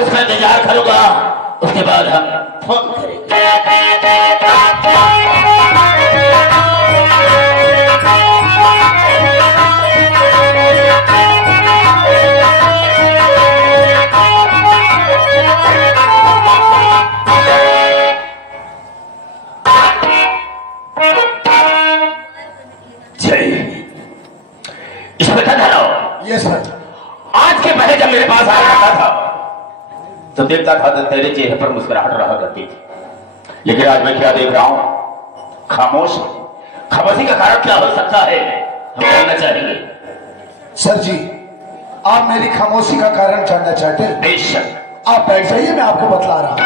उसका इंतजार करूंगा, उसके बाद हम फोन करेंगे। आज के पहले जब मेरे पास आया करता था तो देखता था तो तेरे चेहरे पर मुस्कुराहट रहा करती थी, लेकिन आज मैं क्या देख रहा हूं? खामोश। खामोशी का कारण क्या हो सकता है, हम जानना चाहेंगे। सर जी, आप मेरी खामोशी का कारण जानना चाहते हैं? बेशक। आप बैठ जाइए, मैं आपको बतला रहा हूं।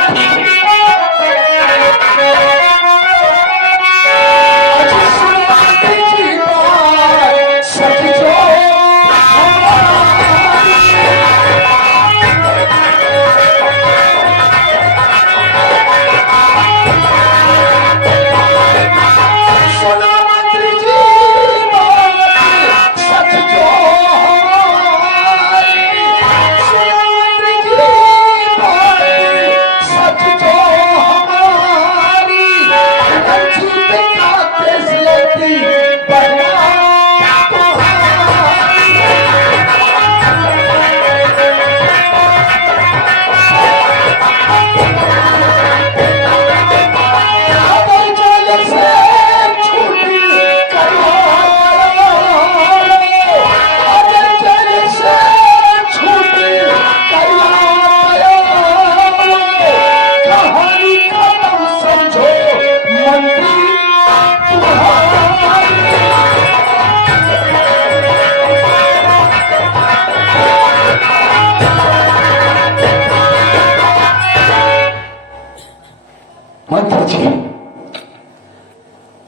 मंत्री जी,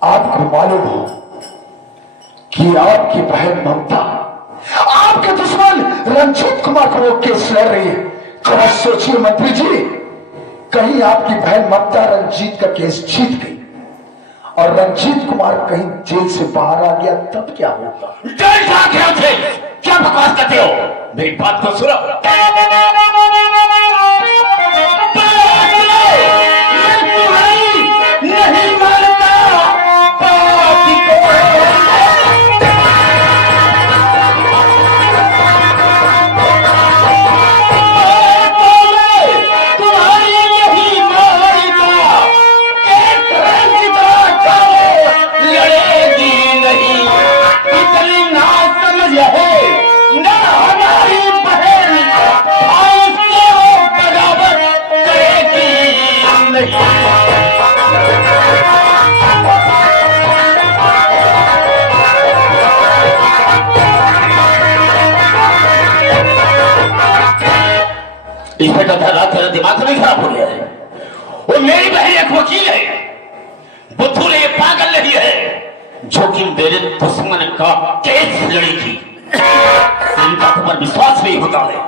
आपको मालूम हो कि आपकी बहन ममता आपके दुश्मन रंजीत कुमार को रोक केस लड़ रही है। थोड़ा सोचिए मंत्री जी, कहीं आपकी बहन ममता रंजीत का केस जीत गई और रंजीत कुमार कहीं जेल से बाहर आ गया, तब क्या होगा? जेल जा क्या थे? क्या बकवास करते हो? मेरी बात को सुनो। नहीं मानता तुम्हारी नहीं मानता लड़ेगी नहीं, इतनी ना समझ है ना हमारी बहन भाई के बराबर करेगी नहीं। इंस्पेक्टर रात तेरा दिमाग नहीं खराब हो गया है? वो मेरी बहन एक वकील है, बुद्धू ने पागल नहीं है जो कि मेरे दुश्मन का केस लड़ेगी। इन बातों पर विश्वास नहीं होता है।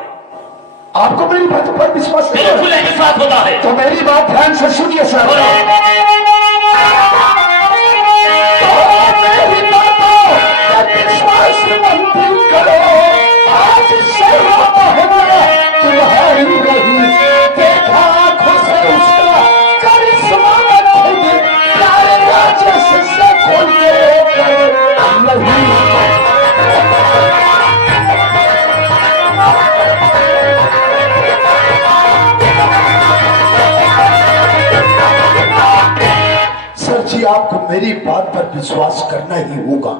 आपको मेरी बातों पर विश्वास नहीं? बिल्कुल नहीं विश्वास होता है। तो मेरी बात ध्यान से सुनिए सर। मेरी बातों पर विश्वास मंत्री करो। आज तुम्हारी रही देखा आंखों से उसका करिश्मा में खुद प्यारे राजेश से खोल नहीं। सर जी, आपको मेरी बात पर विश्वास करना ही होगा,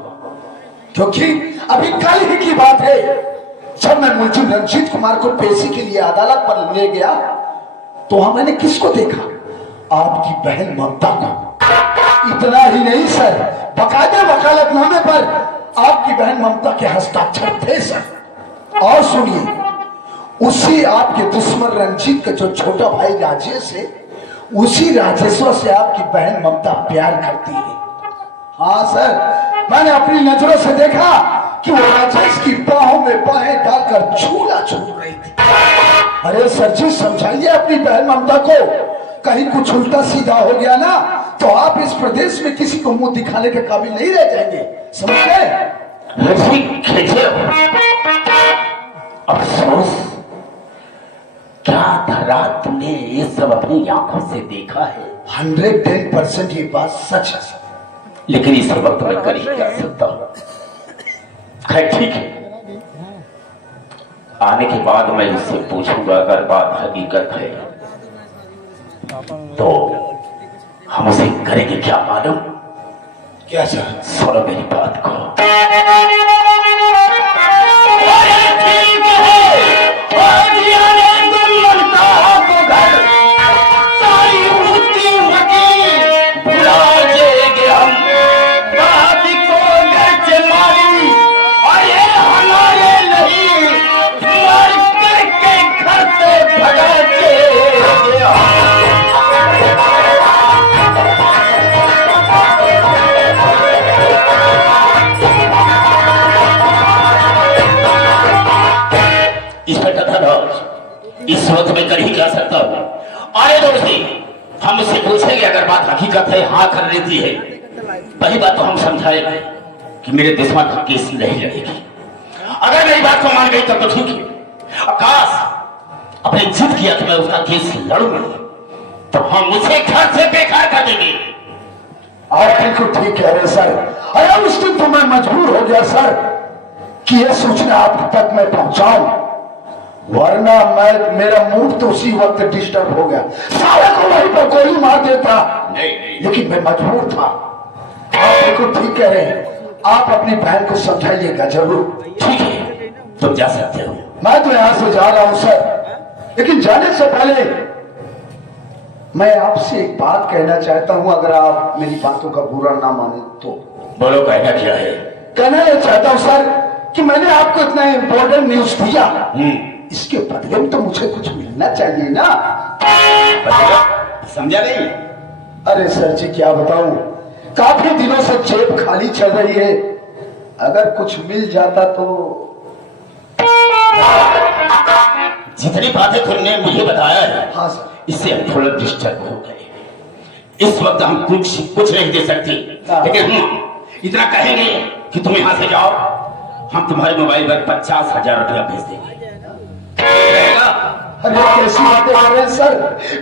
क्योंकि अभी कल ही की बात है जब मैं मुलजिम रंजीत कुमार को पेशी के लिए अदालत पर ले गया तो वहां मैंने किसको देखा? आपकी बहन ममता को। इतना ही नहीं सर, बकायदे वकालतनामे पर आपकी बहन ममता के हस्ताक्षर थे सर। और सुनिए, उसी आपके दुश्मन रंजीत का जो छोटा भाई राजेश है, उसी राजेश्वर से आपकी बहन ममता प्यार करती है। हाँ सर, मैंने अपनी नजरों से देखा कि वो राजेश की बाहों में बाहें डालकर झूला झूल रही थी। अरे सर जी, समझाइए अपनी बहन ममता को, कहीं कुछ उल्टा सीधा हो गया ना तो आप इस प्रदेश में किसी को मुंह दिखाने के काबिल नहीं रह जाएंगे, समझ गए? अफसोस क्या धरा तुमने ये सब अपनी आंखों से देखा है? 110% ये बात सच है सर। लेकिन इस वक्त मैं कर ही क्या सकता हूं। खैर ठीक है, आने के बाद मैं उससे पूछूंगा, अगर बात हकीकत है तो हम उसे करेंगे क्या मालूम? क्या सर? सुनो मेरी बात को। इस वक्त मैं कर ही क्या सकता हूं? अरे दोस्ती, हम उससे पूछेंगे, अगर बात हकीकत है, हाँ कर लेती है, पहली बात तो हम समझाएंगे कि मेरे दुश्मन का केस नहीं लड़ेगी। अगर मेरी बात को मान गई तब तो ठीक है। आकाश अपने जिद किया कि मैं उसका केस लड़ूंगा, तो हम उसे घर से बेकार कर देंगे। आप बिल्कुल ठीक कह रहे सर। अरे उस दिन तो मैं मजबूर हो गया सर कि यह सूचना आप तक मैं पहुंचाऊं, वरना मेरा मूड तो उसी वक्त डिस्टर्ब हो गया, सारे को वहीं पर गोली मार देता। नहीं। लेकिन मैं मजबूर था। आप बिल्कुल ठीक कह रहे हैं, आप अपनी बहन को समझाइएगा जरूर। ठीक है, तुम जा सकते हो। मैं तो यहां से जा रहा हूं सर, लेकिन जाने से पहले मैं आपसे एक बात कहना चाहता हूं, अगर आप मेरी बातों का बुरा ना माने तो। बोलो, कहना क्या है? कहना यह चाहता हूं सर कि मैंने आपको इतना इंपॉर्टेंट न्यूज दिया, इसके बदले में तो मुझे कुछ मिलना चाहिए ना। समझा नहीं? अरे सर जी क्या बताऊं, काफी दिनों से जेब खाली चल रही है, अगर कुछ मिल जाता तो। जितनी बातें तुमने मुझे बताया है, हाँ सर। इससे हम थोड़ा डिस्टर्ब हो गए। इस वक्त हम कुछ नहीं दे सकते, लेकिन हम इतना कहेंगे कि तुम यहां से जाओ, हम तुम्हारे मोबाइल पर 50,000 रुपया भेज देंगे। अरे कैसी बातें कर रहे हैं सर,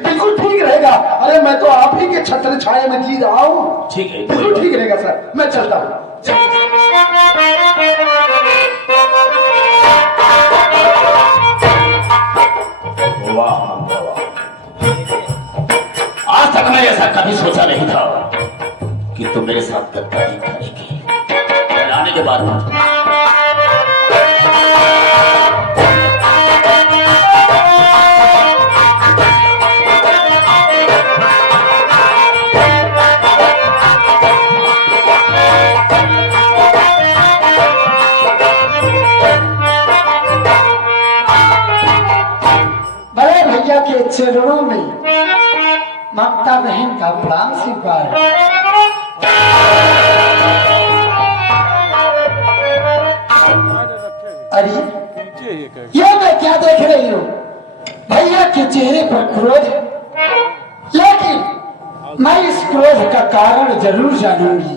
बिल्कुल ठीक रहेगा। अरे मैं तो आप ही के छत्र छाया में जी रहा हूँ। ठीक है, बिल्कुल ठीक रहेगा सर, मैं चलता हूँ। आज तक मैं ऐसा कभी सोचा नहीं था कि तुम मेरे साथ गद्दारी करेगी। आने के बाद बड़े भैया के चरणों में ममता बहन का प्रणाम स्वीकार। अरे ये मैं क्या देख रही हूँ? भैया के चेहरे पर क्रोध, लेकिन मैं इस क्रोध का कारण जरूर जानूंगी।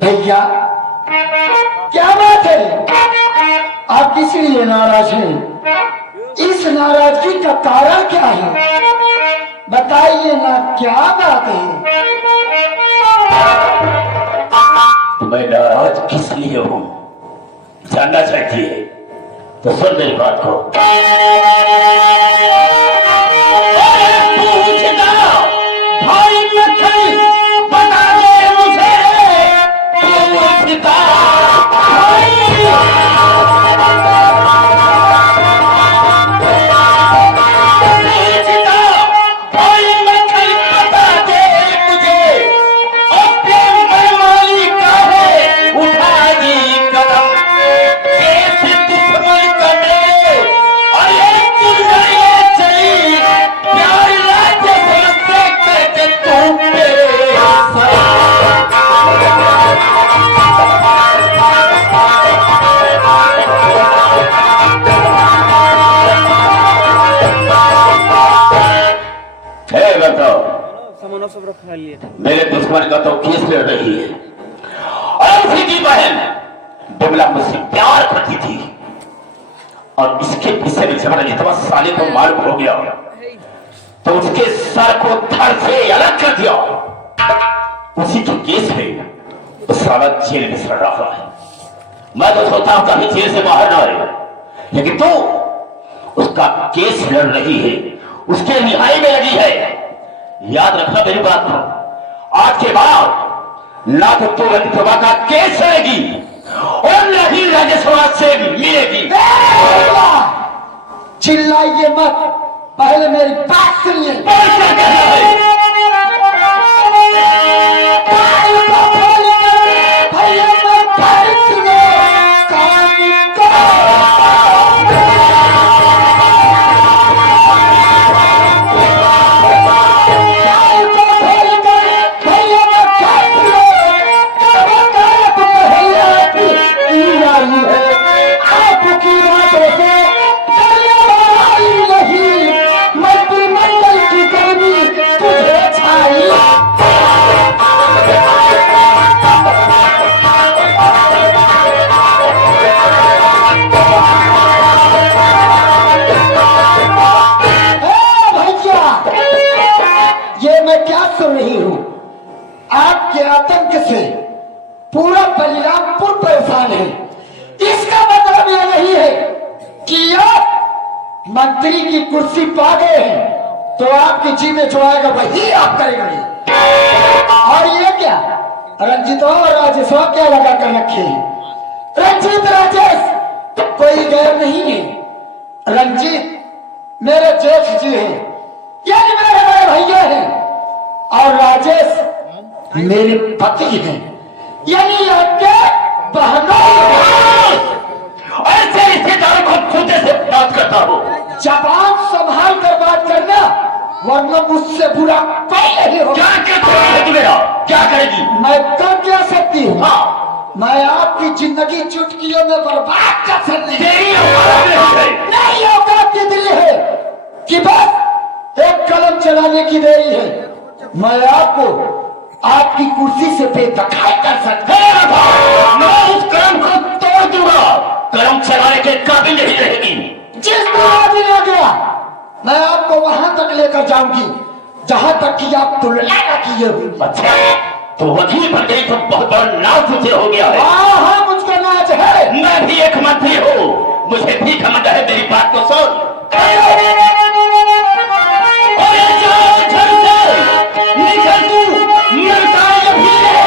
भैया क्या बात है, आप किस लिए नाराज हैं? इस नाराजगी का कारण क्या है? बताइए ना, क्या बात है? मैं नाराज किस लिए हूं जानना चाहती है तो सुन मेरी बात को। पूछना भाई लखन बता दे मुझे, पूछता मेरे दुश्मन का तो केस लड़ रही है और उसी की बहन बिमला मुझसे प्यार करती थी और इसके उसके पीछे में झगड़ा नहीं था, साले को मालूम हो गया तो उसके सर को धड़ से अलग कर दिया। उसी के केस में वो साला जेल में सड़ रहा है। मैं तो सोचता हूं कभी जेल से बाहर ना आए, लेकिन तू उसका केस लड़ रही है, उसके रिहाई में लगी है। याद रखना मेरी बात को, आज के बाद ना तो तू रंजितवा का केस लड़ेगी और न ही राजस्व से मिलेगी। चिल्लाइए मत, पहले मेरी बात सुनिए। आपके आतंक से पूरा बलिरामपुर परेशान है। इसका मतलब यह नहीं है कि आप मंत्री की कुर्सी पा गए हैं तो आपकी जी में जो आएगा वही आप करेंगे। और ये क्या रंजित और राजेश क्या लगा कर रखे हैं? रंजीत राजेश कोई गैर नहीं है। रंजीत मेरे जेठ जी हैं, यानी मेरे बड़े भैया हैं, और राजेश मेरे पति हैं, यानी आपके बहनों। ऐसे रिश्तेदारों को खुदे से बात करता हूँ। जबान संभाल कर बात करना, वरना मुझसे बुरा कोई नहीं होगा। क्या करेगी तू मेरा? क्या करेगी? मैं कर क्या सकती हूँ? हाँ, मैं आपकी जिंदगी चुटकियों में बर्बाद कर सकती हूँ। तेरी औकात नहीं, औकात कितनी है कि बस एक कलम चलाने की देरी है। मैं आपको आपकी कुर्सी से बेदखल कर सकता हूं। मैं उस कलम को तोड़ दूंगा, कलम चलाने के काबिल नहीं रहेगी। जिस तरह भी ले गया मैं आपको वहां तक लेकर जाऊंगी जहां तक कि आप तुलना न किए हुए। अच्छा, तो वकील बन गई तो बहुत बड़ा नाज तुझे हो गया है। हाँ, मुझको नाज है। मैं भी एक मंत्री हूँ, मुझे भी घमंड है। मेरी बात को सुन। निकल तू, मिलता है अभी है।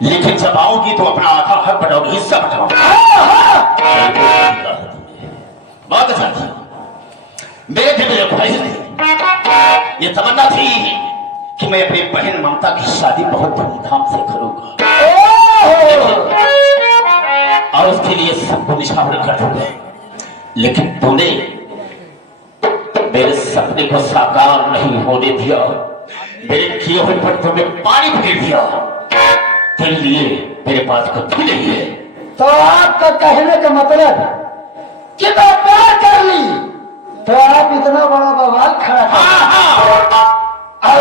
लेकिन जब आओगी तो अपना आधा हक बढ़ाओगी, हिस्सा बढ़ाओगी। बहुत अच्छा थी, मेरे दिल में ख्वाहिश थी, ये तमन्ना थी कि मैं अपनी बहन ममता की शादी बहुत धूमधाम से करूंगा और उसके लिए सबको निछावर कर दूंगा। लेकिन तूने मेरे सपने को साकार नहीं होने दिया, मेरे किए हुए पर तुमने पानी फेर दिया। तेरे लिए मेरे पास कुछ भी नहीं है। तो आपका कहने का मतलब कि मैं प्यार कर ली तो आप इतना बड़ा बवाल खड़ा कर। और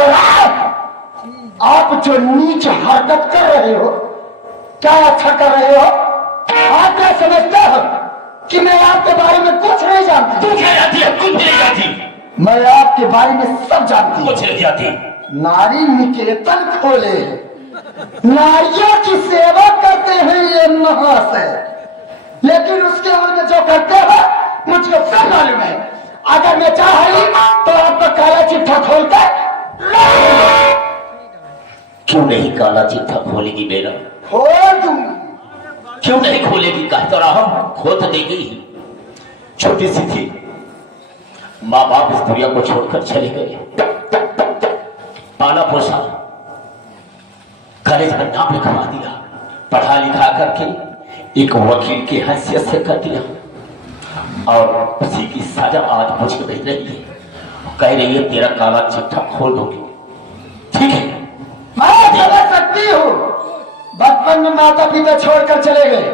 आप जो नीच हरकत कर रहे हो, क्या अच्छा कर रहे हो? आप क्या समझते हो कि मैं आपके बारे में कुछ नहीं जानती? तू क्या जानती है? कुछ नहीं जानती। मैं आपके बारे में सब जानती हूँ। कुछ नहीं जानती। नारी निकेतन खोले, नारियों की सेवा करते हैं ये महाशय, लेकिन उसके आगे जो करते हैं मुझको सब मालूम है। अगर मैं चाहे तो आपका काला चिट्ठा खोलकर क्यों नहीं काला चिट्ठा खोलेगी मेरा? खोल दूंगा। क्यों नहीं खोलेगी? कहता रहा खोल तो देगी। छोटी सी थी, माँ बाप इस दुनिया को छोड़कर चले गए, पाला पोसा, कॉलेज में नाम लिखवा दिया, पढ़ा लिखा करके एक वकील की हैसियत से कर दिया, और उसी की सजा आज मुझे भेज रही है। कह रही है तेरा काला चिट्ठा खोल दोगे। ठीक है, मैं समझ सकती हूँ, बचपन में माता पिता छोड़कर चले गए,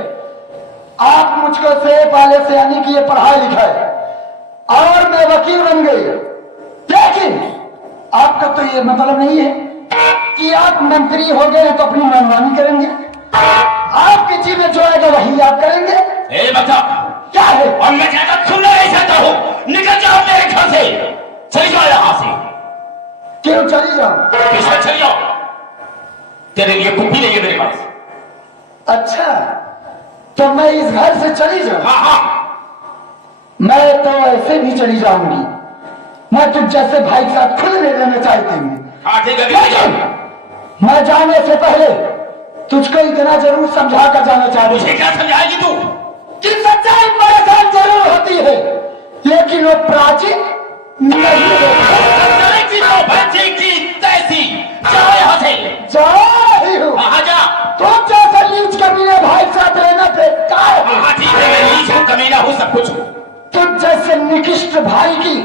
आप मुझको से पाले से यानी कि ये पढ़ाई लिखाई और मैं वकील बन गई, लेकिन आपका तो ये मतलब नहीं है कि आप मंत्री हो गए तो अपनी मनमानी करेंगे, आपकी चीजें जो है वही आप करेंगे। ए बता क्या है? और मैं ज्यादा सुनना नहीं चाहता हूँ, निकल जाओ मेरे घर से, चली जाओ यहाँ से। क्यों चली जाऊं? पीछे चली जाओ, तेरे लिए कुछ भी नहीं है मेरे पास। अच्छा, तो मैं इस घर से चली जाऊं? हाँ हाँ, मैं तो ऐसे भी चली जाऊंगी, मैं तुझ जैसे भाई के साथ खुद में रहना चाहती हूँ। हाँ ठीक है, लेकिन मैं जाने से पहले तुझको इतना जरूर समझा कर जाना चाहती मुझे हूँ क्या समझाएगी तू? कि सच्चाई परेशान जरूर होती है, लेकिन वो प्राचीन नहीं होती। तैसी जाओ यहाँ से, जा ही हूँ। हाँ जा। तुम जैसे नीच कमीने भाई के साथ रहना बेकार है। हाँ ठीक है, मैं नीच हूँ, कमीना हूँ, सब कुछ हूँ। तुम जैसे निकृष्ट भाई की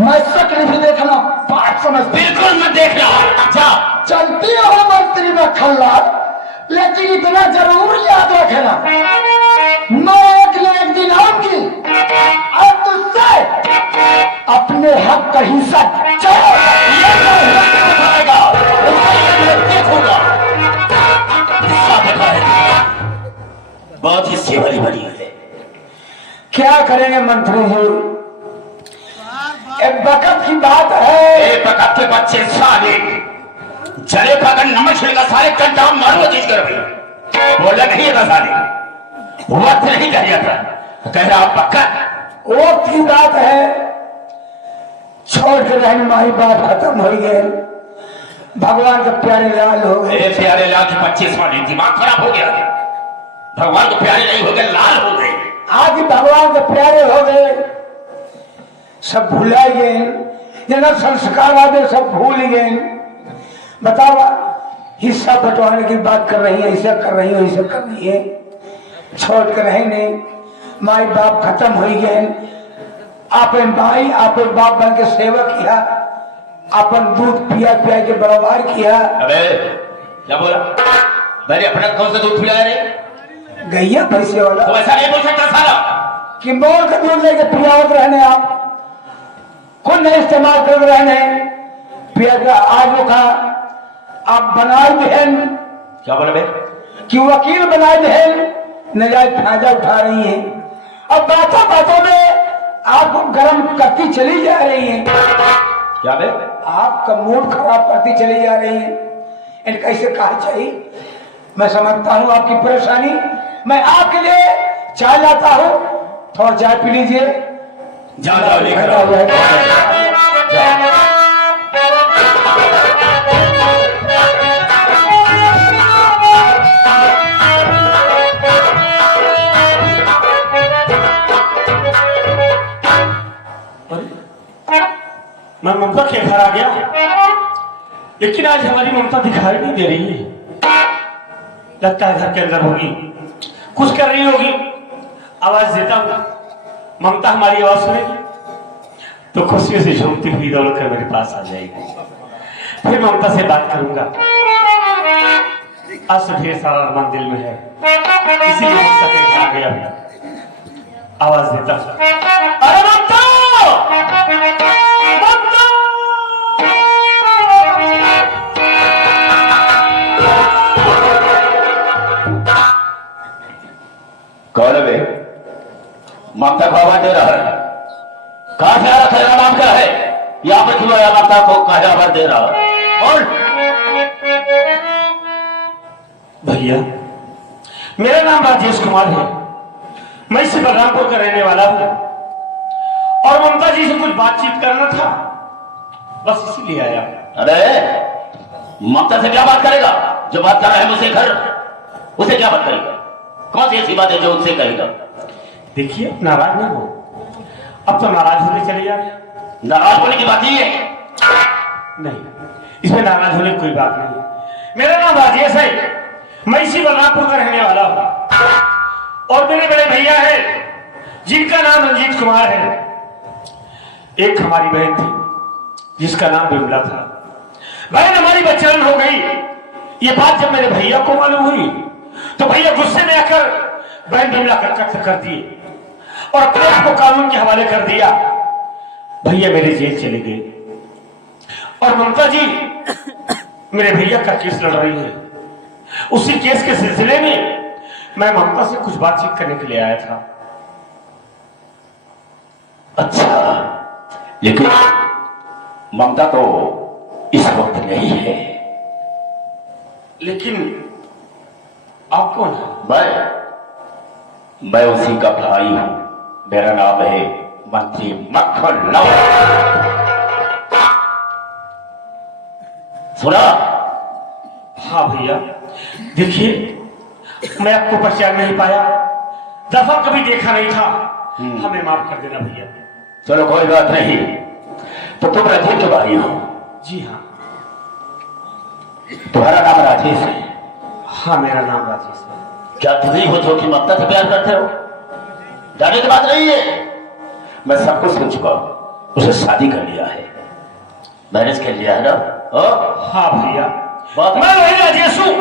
मैं शक्ल भी देखना बात समझती। बिल्कुल मत देखना, जा। चलती हो मंत्री में खल्ला, लेकिन इतना जरूर याद रखना, मैं एक दिन आऊंगी और तुझसे अपने हक का हिस्सा बहुत ही सेवली बड़ी है। क्या करेंगे मंत्री जी, एक वक्त की बात है। एक वक्त के बच्चे साले जले खाकर नमक छिड़का, सारे कंटा मारो चीज कर भाई, बोला नहीं था साले, वक्त नहीं कह जाता, कह रहा पक्का वक्त की बात है, छोड़ कर रहने माई बाप खत्म हो गए, भगवान के प्यारे लाल हो गए। मेरे प्यारे लाल की 25 वाली दिमाग खराब हो गया, भगवान को प्यारे नहीं हो गए, लाल हो गए। आज भगवान के प्यारे हो गए, सब भुला गए, जना संस्कार आदि सब भूल गए। बताओ, हिस्सा बंटवाने की बात कर रही है, ऐसा कर रही है, ऐसा कर रही है, छोड़ कर रहे नहीं, माई बाप खत्म हो गए, आप माई आप बाप बन के सेवा किया, अपन दूध पिया पिया के बराबर किया। अबे क्या बोला? मैंने अपना कौन सा दूध पिलाया रे? गैया भैंसे वाला। तो ऐसा नहीं बोल सकता साला कि मोर का दूध लेके पियावत रहने, आप खुद नहीं इस्तेमाल कर रहने पिया। आज वो कहा आप बनाए बहन, क्या बोला बे? कि वकील बनाए बहन नजायज फायदा उठा रही है, अब बातों बातों में आपको गर्म करती चली जा रही है। क्या बे? आपका मूड खराब करती चली जा रही है, इन कैसे कहा चाहिए। मैं समझता हूँ आपकी परेशानी, मैं आपके लिए चाय लाता हूँ, थोड़ा चाय पी लीजिए। जाओ लेकर आओ। मैं ममता के घर आ गया, लेकिन आज हमारी ममता दिखाई नहीं दे रही है। लगता है घर के अंदर होगी, कुछ कर रही होगी। आवाज देता हूँ, ममता हमारी आवाज सुनेगी तो खुशियों से झूमती हुई दौड़ कर मेरे पास आ जाएगी, फिर ममता से बात करूंगा। आज तो ढेर सारा अरमान दिल में है, इसीलिए ममता के घर आ गया। आवाज देता हूँ, अरे ममता! कौन है? ममता को आवाज दे रहा है, कहां से आ रहा था? नाम क्या है? यहाँ पर क्यों आया? ममता को कहा आवाज दे रहा है? बोल। भैया, मेरा नाम राजेश कुमार है, मैं इसी बलरामपुर का रहने वाला हूं, और ममता जी से कुछ बातचीत करना था, बस इसीलिए आया। अरे ममता से क्या बात करेगा? जो बात कर रहा है मुझसे घर, उसे क्या बात करेगा? कौन सी ऐसी बात है जो उससे कहेगा? देखिए, नाराज ना हो, अब तो नाराज होने चले जा रहे। नाराज होने की बात ही है। नहीं, इसमें नाराज होने की कोई बात नहीं। मेरा नाम राजेश है, मैं इसी बलरामपुर का रहने वाला हूं और मेरे बड़े भैया है जिनका नाम रंजीत कुमार है। एक हमारी बहन थी जिसका नाम बिमला था। बहन हमारी बच्चन हो गई। ये बात जब मेरे भैया को मालूम हुई तो भैया गुस्से में आकर बहन बिमला का कत्ल कर दिए और अपने आप को कानून के हवाले कर दिया। भैया मेरे जेल चले गए और ममता जी मेरे भैया का केस लड़ रही है। उसी केस के सिलसिले में मैं ममता से कुछ बातचीत करने के लिए आया था। अच्छा, लेकिन ममता तो इस वक्त नहीं है। लेकिन आप कौन है? मैं उसी का भाई हूं। मेरा नाम है मंत्री मक्खन लाल। सुना? हाँ भैया, देखिए मैं आपको पहचान नहीं पाया, दफा कभी देखा नहीं था, हमें माफ कर देना भैया। चलो कोई बात नहीं। तो तुम राजेश के भाई हो? जी हाँ। तुम्हारा नाम राजेश है? हाँ, मेरा नाम राजेश है। क्या तुम ही हो जो कि ममता से प्यार करते हो? जाने की बात नहीं है, मैं सब कुछ सुन चुका हूं। उसे शादी कर लिया है, मैरिज कर लिया है ना? हाँ भैया, बात मैं वही राजेश हूँ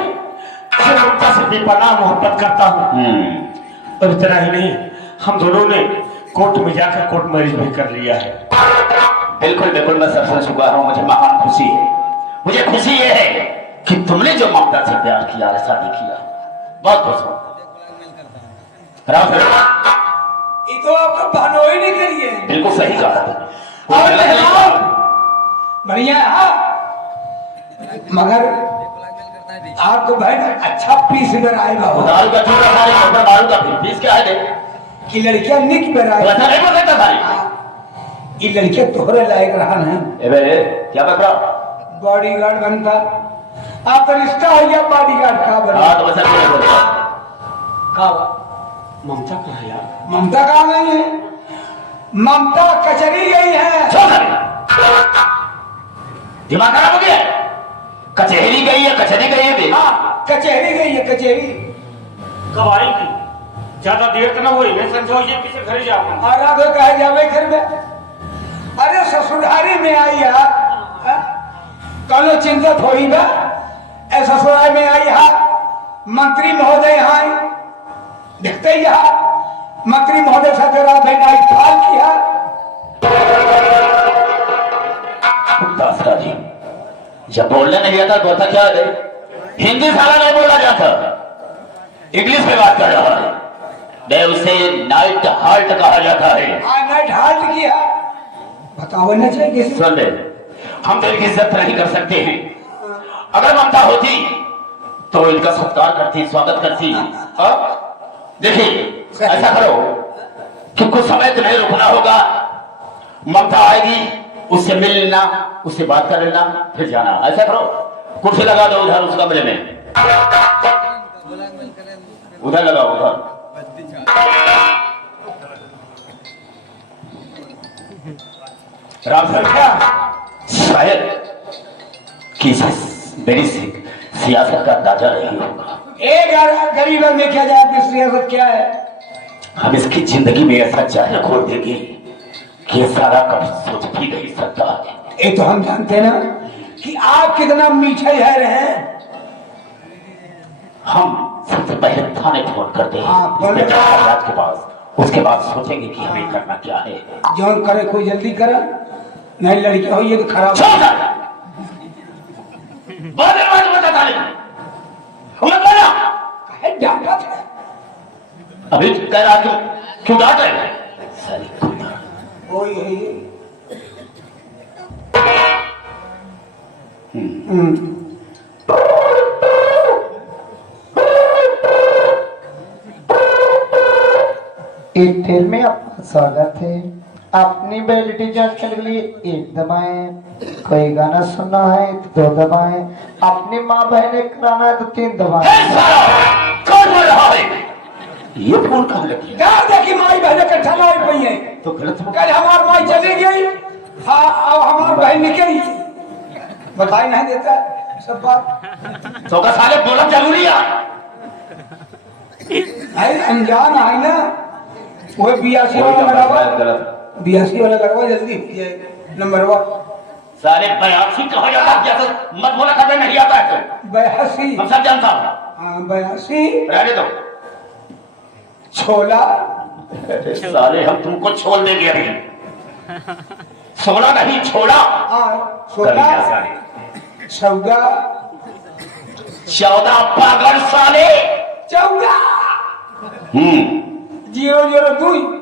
जो ममता से बेपनाह मोहब्बत करता हूँ। और इतना ही नहीं, हम दोनों ने कोर्ट में जाकर कोर्ट मैरिज भी कर लिया है। बिल्कुल बिल्कुल, मैं सब सुन चुका हूं। मुझे महान खुशी है। मुझे खुशी ये है कि तुमने जो ममता से प्यार किया है, शादी किया, बहुत खुश हूं। राम ये तो आपका बहनोई नहीं करिए। बिल्कुल सही कहा। और बढ़िया है, मगर आपको बहन अच्छा पीस बनाए बाबू। दारू का चूड़ा हमारे ऊपर, दारू का पीस क्या है? कि लड़कियां निक बनाए। वैसा नहीं बोल सकता भाई। ये लड़कियां तोहरे लायक रहा है। क्या बता? बॉडीगार्ड बनता आपका रिश्ता हो गया, बॉडीगार्ड का बना। हाँ तो वैसा नहीं बोलता। का ममता कहाँ है यार? ममता कहाँ गई है? ममता कचहरी गई है। दिमाग खराब हो गया? कचहरी गई है? कचहरी गई है? हाँ, कचहरी गई है, कचहरी। कब आएगी? ज्यादा देर तो ना हुई, मैं समझो ये पीछे घर जाऊंगा। और आगे कहे जावे घर में? अरे ससुरारी में आई है, कौनो चिंता थोड़ी बा। ऐसा ससुराल में आई है, मंत्री महोदय यहाँ देखते ही यहाँ मंत्री महोदय से तेरा बहना इकबाल किया। दासरा जी, जब बोलने नहीं आता तो था क्या है? हिंदी साला नहीं बोला जाता, इंग्लिश में बात कर रहा है। मैं उसे नाइट हाल्ट कहा जाता है। नाइट हाल्ट किया, बताओ ना चाहिए। सुन ले, हम तो इनकी इज्जत नहीं कर सकते हैं। अगर ममता होती तो इनका सत्कार करती, स्वागत करती। देखिए, ऐसा करो कि कुछ समय तुम्हें रुकना होगा। ममता आएगी, उससे मिल लेना, उससे बात कर लेना, फिर जाना। ऐसा करो, कुर्सी लगा दो उधर उस कमरे में, उधर लगाओ, उधर। राम शायद किसी मेरी सियासत का अंदाजा नहीं होगा। एक गरीब में क्या जाए कि सियासत क्या है? हम इसकी जिंदगी में ऐसा जहर खोल देंगे कि ये सारा कभी सोच भी नहीं सकता। ये तो हम जानते ना कि आप कितना मीठे है रहे। हम सबसे पहले थाने फोन करते हैं, हाँ, कागजात के पास। उसके बाद सोचेंगे कि हमें करना क्या है। जौन करे कोई जल्दी करे, नहीं लड़की हो ये तो खराब। डांटा था अभी कह रहा क्यों डांट रहे? सारी एक ट्रेन में आपका स्वागत है। अपनी वैलिडिटी जांच करने के लिए 1 दबाएं, कोई गाना सुनना है तो 2 दबाएं, अपनी माँ बहने कराना है तो 3 दबाएं। कौन बोल रहा है? ये फोन कहाँ लगी? देखिए माई बहने इकट्ठा पाई है। तो गलत हो कल हमार माई चली गई, हाँ अब हमार बहन निकली, बधाई नहीं देता सब बात तो का साले बोला जरूरी है। है, अनजान है ना। वो 82 वाला लगावा, गलत 82 वाला लगावा जल्दी, ये नंबर 1 सारे 82 कहा जाता है, जैसे मत बोला करने नहीं आता है तो 82, हम सब जानता हूँ। हाँ 82 रहने दो। छोला, अरे साले हम तुमको छोड़ देंगे अभी। सोना नहीं छोड़ा। हाँ कभी क्या 16 साले 14 14 पागल साले। 14 हम्म 002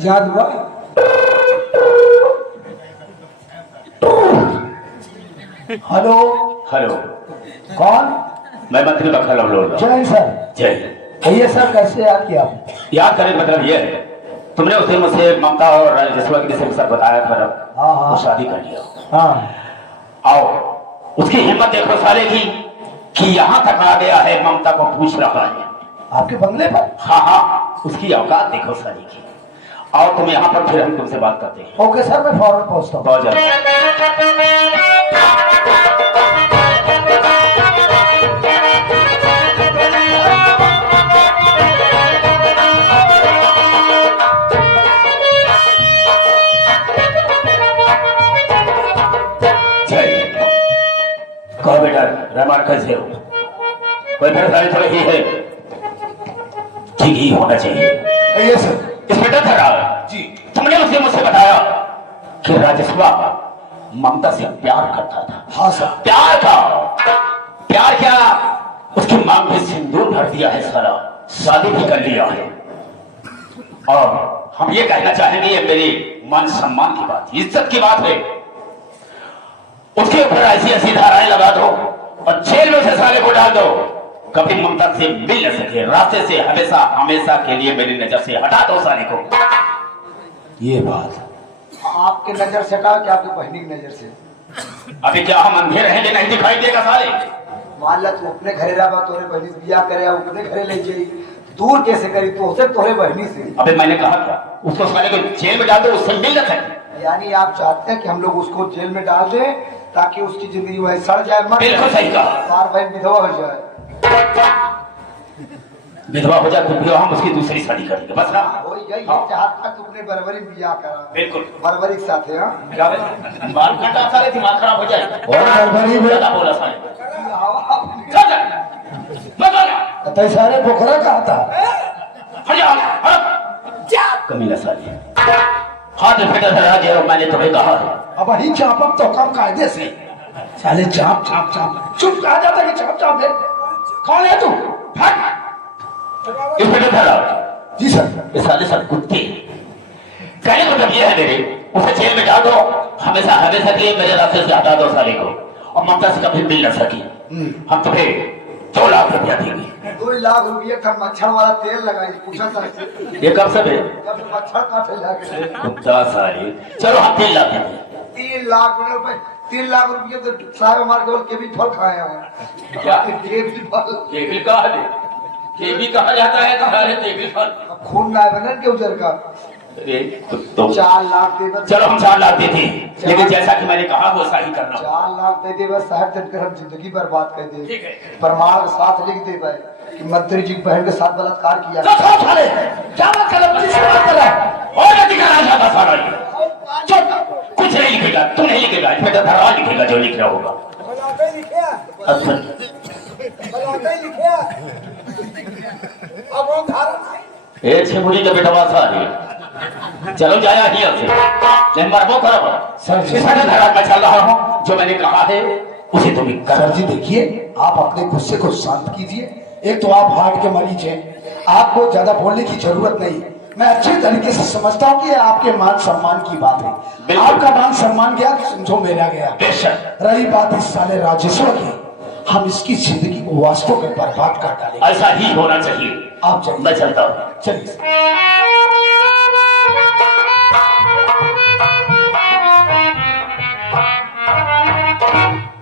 याद हुआ। हेलो, हेलो, कौन? मैं मंत्री बखल बोल रहा हूँ। जय सर। जय। कहिए सर, कैसे याद किया आपने? याद करने का मतलब ये है, तुमने उस दिन मुझसे ममता और राजेश्वर के विषय में सब बताया था। हाँ, हाँ। वो शादी कर लिया। हाँ, आओ, उसकी हिम्मत देखो साले की कि यहाँ तक आ गया है, ममता को पूछ रहा है। आपके बंगले पर? हाँ हाँ, उसकी औकात देखो साले की। आओ तुम यहाँ पर, फिर हम तुमसे बात करते हैं। ओके सर, मैं फौरन पहुंचता हूँ। बहुत जल्द। कहो बेटा, रहमान कैसे हो? कोई परेशानी तो नहीं है? ठीक ही होना चाहिए। कहिए सर। इंस्पेक्टर धरा जी, तुमने उसे मुझसे बताया कि राजेश्वर ममता से प्यार करता था। हाँ सर। प्यार था। प्यार क्या, उसकी मांग में सिंदूर भर दिया है साला, शादी भी कर लिया है। और हम ये कहना चाहेंगे, ये मेरी मान सम्मान की बात, इज्जत की बात है। उसके ऊपर ऐसी ऐसी धाराएं लगा दो और जेल में से साले को डाल दो, कभी ममता से मिल न सके, रास्ते से हमेशा हमेशा के लिए मेरी नजर से हटा दो साले को। ये बात आपके नजर से हटा कि आपकी बहनी की नजर से? अभी क्या हम अंधे रहेंगे, नहीं दिखाई देगा साले? मान ला तू अपने घरे रहा, तोरे बहनी से बिया करे, अपने घरे ले जाई, दूर कैसे करी तो उसे तोरे बहनी से? अबे मैंने कहा क्या, उसको साले को जेल में डाल दो, उससे मिल न सके। यानी आप चाहते हैं कि हम लोग उसको जेल में डाल दें ताकि उसकी जिंदगी वही सड़ जाए, मर बिल्कुल सही कहा। चार बहन विधवा हो जाए। विधवा हो जाए तो हम उसकी दूसरी शादी कर देंगे, बस ना। वही यही हाँ। चाहता तुमने बरबरी बिया करा। बिल्कुल। बरबरी के साथ है। हाँ, क्या बाल काटा साले, दिमाग खराब हो जाए। और बरबरी में ज्यादा बोला साले। चल चल, मत बोला। कतई सारे पोखरा कहा था। हट जा, हट। कमीना साले। हाथ फेंका था राज, मैंने तुम्हें कहा है। अब वही चापक तो कम कायदे से साले चाप चाप चाप चुप कहा जाता कि चाप चाप है। कौन है तू? हट। इंस्पेक्टर धरा जी सर। ये साले सब कुत्ते। कहने का मतलब ये है मेरे, उसे जेल में डाल दो, हमेशा हमेशा के लिए मेरे रास्ते से हटा दो साले को, और ममता से कभी मिल न सकी। हम तुम्हें 2 लाख रुपया देंगे। 2 लाख रुपये का मच्छर वाला तेल लगाई, पूछा था ये कब सब है? जब मच्छर काटे लगे। कुत्ता साले। चलो हम 3 लाख देंगे। 3 लाख रुपए, 3 लाख रुपये तो साहब हमारे केवल केबिन फल खाए हैं। क्या? केबिन फल। केबिल कहा है? केबी कहा जाता है तुम्हारे केबिल फल? खून ना बने के उजर का। अरे कुत्तों। 4 लाख दे बस। चलो हम 4 लाख देते, लेकिन जैसा कि मैंने कहा वो सही करना। 4 लाख दे दे बस साहब, चलकर हम जिंदगी बर्बाद कर दे। ठीक है। प्रमाण के साथ लिख दे भाई कि मंत्री जी की बहन के साथ बलात्कार किया। साले क्या बात कर रहा है? पुलिस से बात कर रहा है और नहीं दिखाना चाहता सारा ये। चुप, कुछ नहीं लिखेगा, तू नहीं लिखेगा, इसमें तो धरवा लिखेगा जो लिख रहा होगा। अच्छा ए छिमुरी के बेटा वासा है। चलो जाया ही से नहीं मरबो करो सर जी। सारे धरात में चल रहा हूँ, जो मैंने कहा है उसे तुम कर। सर जी देखिए, आप अपने गुस्से को शांत कीजिए। एक तो आप हार्ट के मरीज हैं, आपको ज्यादा बोलने की जरूरत नहीं। मैं अच्छे तरीके से समझता हूँ कि ये आपके मान सम्मान की बात है। बिल्कुल। आपका मान सम्मान गया तो समझो मेरा गया। बेशक। रही बात इस साले राजेश्वर की, हम इसकी जिंदगी को वास्तव में बर्बाद कर डालेंगे। ऐसा ही होना चाहिए। आप जाइए। मैं चलता हूँ। चलिए।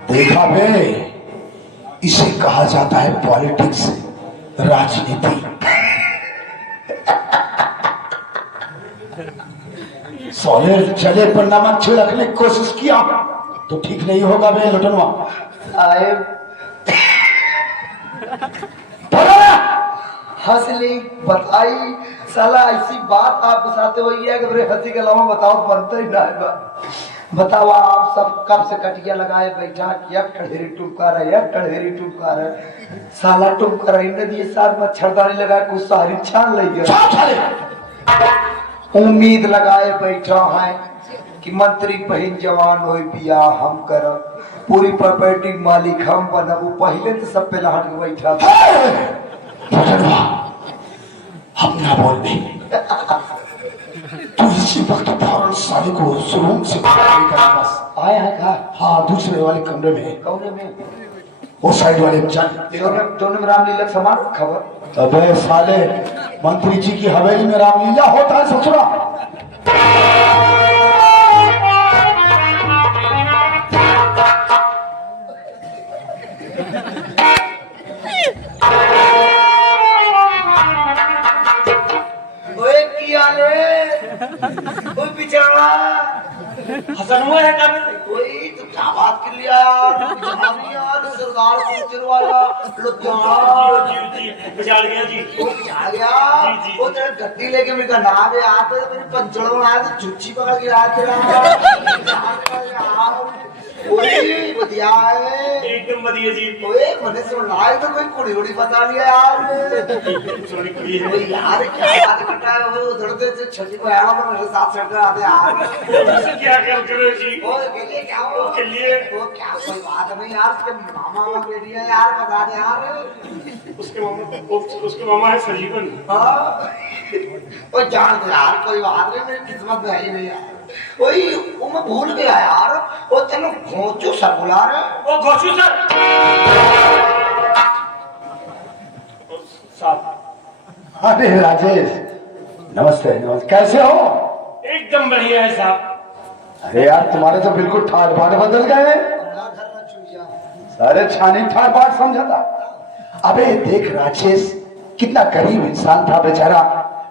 देखा बे, इसे कहा जाता है पॉलिटिक्स, राजनीति। सोने चले पर नमक छिड़कने की कोशिश किया तो ठीक नहीं होगा बे लुटनवा। आए बोलो ना। हंस ली बताई, साला ऐसी बात आपके साथ वही है कि मेरे हंसी के अलावा बताओ बनता ही ना है। बताओ आप सब कब से कटिया लगाए बैठा, एक टढ़ेरी टुमका रहे, एक टढ़ेरी टुमका रहे, साला टुमका रही नदी साथ मच्छरदानी लगाए कुछ सारी छान ले गया। उम्मीद लगाए बैठा है कि मंत्री बहन जवान हो बिया हम करब, पूरी प्रॉपर्टी मालिक हम बनब। वो पहले तो सब पे लहट के बैठा था। हम ना बोल दे तू इसी वक्त फौरन साले को रूम से बाहर निकाल। बस आया है कहा? हाँ, दूसरे वाले कमरे में, कौन में? वो साइड वाले में चल। दोनों में रामलीला समान खबर। अबे साले, मंत्री जी की हवेली में रामलीला होता है ससुरा। कोई बिचारा हसन हुआ है क्या? कोई तो क्या बात कर लिया यार, सरदार पिक्चर वाला लुधियाना जी बिचार गया जी। वो आ गया। वो तेरा गड्डी लेके मेरे का नाम है यार, तो मेरे पंचड़ बनाया तो झुच्ची पकड़ के आया तेरा। ओए बढ़िया है, एकदम बढ़िया जी। ओए मैंने सुना है तो कोई कुड़ी उड़ी बता लिया यार। सॉरी कुड़ी है। ओए यार क्या बात करता है वो, उधर से छठी को आया तो मेरे साथ चढ़ कर आते यार। उससे क्या कर करो जी? वो के लिए क्या हो? के लिए वो क्या कोई बात नहीं यार, उसके मामा बेटी है यार, बता दे यार। उसके मामा है सजीवन। हाँ वो जान दे यार, कोई बात नहीं, मेरी किस्मत में है ही नहीं यार। वही वो मैं भूल गया यार। वो चलो घोचू सर बुला रहे। ओ घोचू सर साहब। अरे राजेश, नमस्ते नमस्ते, कैसे हो? एकदम बढ़िया है साहब। अरे यार, तुम्हारे तो बिल्कुल ठाट बाट बदल गए। अरे छानी ठाट बाट समझा था। अबे देख राजेश, कितना गरीब इंसान था बेचारा,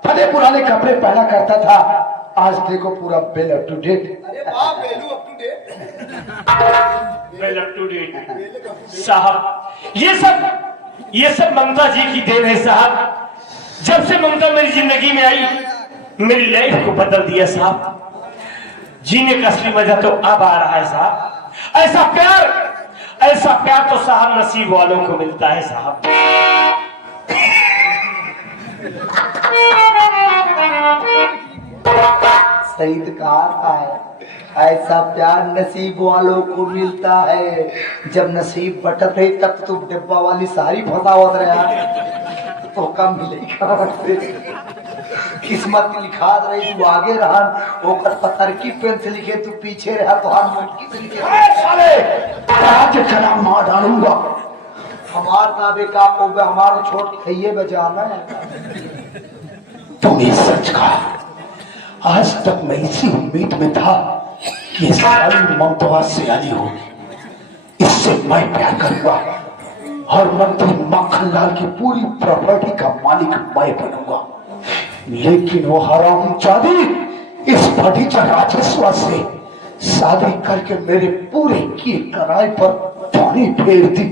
भले पुराने कपड़े पहना करता था, आज देखो पूरा बेल अप टू डेट। अरे वाह, well up to date. Well up to date साहब। ये सब ममता जी की देन है साहब। जब से ममता मेरी जिंदगी में आई, मेरी लाइफ को बदल दिया साहब। जीने का असली मजा तो अब आ रहा है साहब। ऐसा प्यार तो साहब नसीब वालों को मिलता है साहब। संगीतकार का है, ऐसा प्यार नसीब वालों को मिलता है। जब नसीब बटत रही तब तो डिब्बा वाली सारी फसावत रहा तो कम मिलेगा। किस्मत की लिखा रही तू आगे रहा, ओकर पत्थर की पेन से लिखे तू पीछे रहा, तो हाथ मोटकी से लिखे। साले आज चला मार डालूंगा। हमार का बेका को हमारे छोड़ के खाइए बजाना है। तुम्हें सच कहा, आज तक मैं इसी उम्मीद में था कि सारी ममता से आनी होगी, इससे मैं प्यार करूंगा और मंत्री मक्खनलाल की पूरी प्रॉपर्टी का मालिक मैं बनूंगा। लेकिन वो हरामजादी इस भतीजा राजेश्वर से शादी करके मेरे पूरे किए कराए पर पानी फेर दी।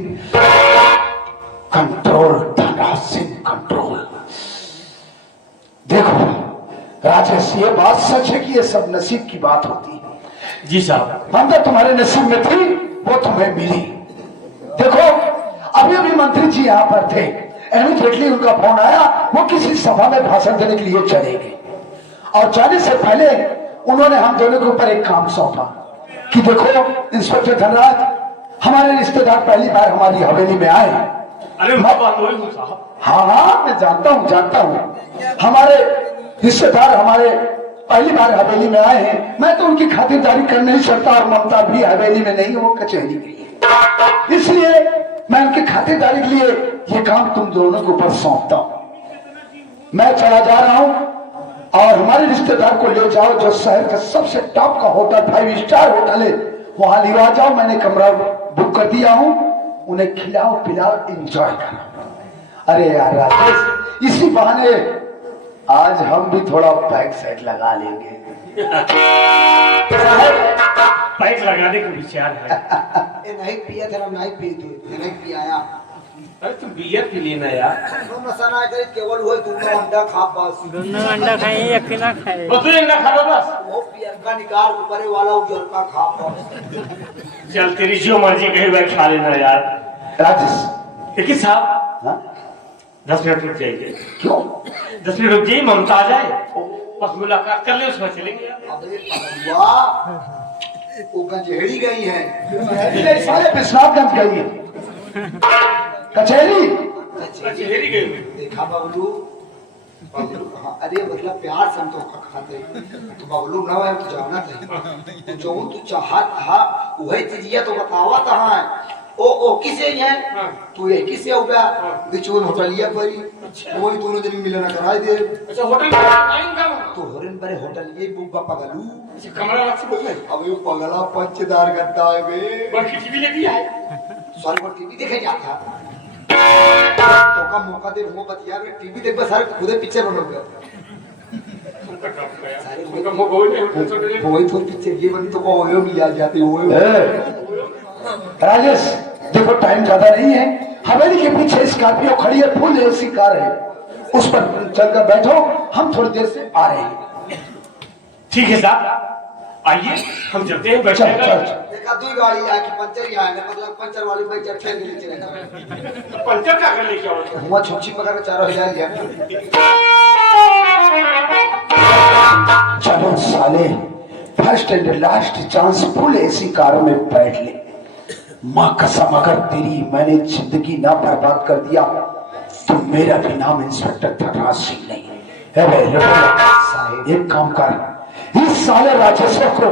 Control Dhanraj Singh control. देखो राजेश, ये बात सच है कि ये सब नसीब की बात होती है। जी साहब। हम तो तुम्हारे नसीब में थी, वो तुम्हें मिली। देखो अभी अभी मंत्री जी यहाँ पर थे, इमीडिएटली उनका फोन आया, वो किसी सभा में भाषण देने के लिए चले गए और जाने से पहले उन्होंने हम दोनों के ऊपर एक काम सौंपा कि देखो इंस्पेक्टर धनराज, हमारे रिश्तेदार पहली बार हमारी हवेली में आए। अरे मैं बात हो रही साहब। हाँ मैं जानता हूँ हमारे रिश्तेदार हमारे पहली बार हवेली में आए हैं। मैं तो उनकी खातिरदारी कर नहीं सकता और ममता भी हवेली में नहीं, वो कचहरी गई है, इसलिए मैं उनकी खातिरदारी के लिए ये काम तुम दोनों के ऊपर सौंपता हूँ। मैं चला जा रहा हूँ और हमारे रिश्तेदार को ले जाओ जो शहर का सबसे टॉप का होटल 5 स्टार होटल है, वहां ले जाओ। मैंने कमरा बुक कर दिया हूँ उन्हें खिलाओ पिलाओ एंजॉय करो। अरे यार राजेश, इसी बहाने आज हम भी थोड़ा पैक सेट लगा लेंगे। पैक लगाने का विचार है। ये नहीं पिया तेरा नहीं पी तू नहीं पियाया। अरे तुम बियर पी लेना यार। दोनों सना करे केवल वही दोनों अंडा खा बस। दोनों अंडा खाए एक ना खाए। बस तू अंडा खा लो बस। वो पियर का निकाल ऊपर वाला उजर का खा बस। चल तेरी जो मर्जी कहे वह खा लेना यार। राजेश लेकिन साहब हाँ 10 मिनट रुक जाइए। क्यों? 10 मिनट रुक जाइए, ममता आ जाए बस मुलाकात कर ले, उसमें चलेंगे। अबे वाह, वो गंजेड़ी गई है। सारे विश्वनाथगंज गई है कचहरी। कचहरी गई। देखा बबलू, हाँ, अरे मतलब प्यार से हम तो खाते तो बबलू ना है तो जाना चाहिए। जो तू चाहत हा वही चीज तो बतावा तहां ओ किसे है तू ये किसे होगा बिचोन होटलिया परी वही दोनों दिन मिलना कराई दे। अच्छा होटल टाइम का तो होरन बरे होटल ये बुक पगलू कमरा अच्छी बुक है। अब ये पगला पंचदार गद्दा है बे बड़ी टीवी लगी है। सॉरी वो टीवी देखे जाता तो का मौका दे वो बतिया में टीवी देख बस सारे खुदे पिक्चर बनोगे वही तो पिक्चर ये बनी तो को होयो भी आ जाते होयो। राजेश देखो टाइम ज्यादा नहीं है, हवेली के पीछे स्कॉर्पियो खड़ी है, फुल एसी कार है, उस पर चलकर बैठो, हम थोड़ी देर से आ रहे हैं। ठीक है साहब आइए हम चलते हैं। बैठे चल चल चल। देखा दो गाड़ी आके पंचर ही आए मतलब पंचर वाली भाई चट्टे के नीचे रहता पंचर का कर लेके आओ। हुआ छोटी पकड़ के 4000 लिया। चलो साले, first and last chance, full AC car में बैठ ले। माँ कसम अगर तेरी मैंने जिंदगी ना बर्बाद कर दिया तो मेरा भी नाम इंस्पेक्टर धर्मराज सिंह नहीं है। एक काम कर, इस साले राजेश्वर को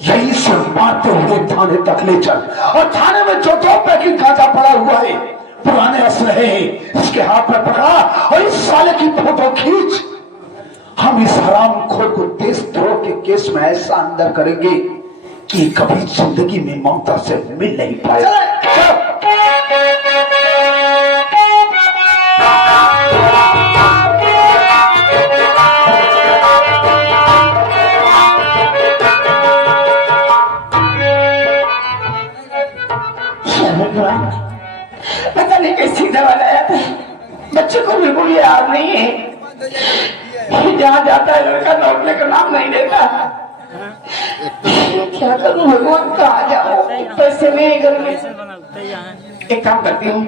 यही से मारते हुए थाने तक ले चल, और थाने में जो 2 पैकेट गांजा पड़ा हुआ है, पुराने असलहे हैं, इसके हाथ में पकड़ा और इस साले की फोटो खींच। हम इस हराम खोर को देशद्रोह के केस में ऐसा अंदर करेंगे कि कभी जिंदगी में ममता से मिल नहीं पाएगा। पता नहीं कैसी दवा लाया था, बच्चे को बिल्कुल याद नहीं है। जहाँ जाता है लड़का लौटने का नाम नहीं लेता। क्या करूं भगवान, कहाँ जाऊं? पैसे में घर में। एक काम करती हूँ,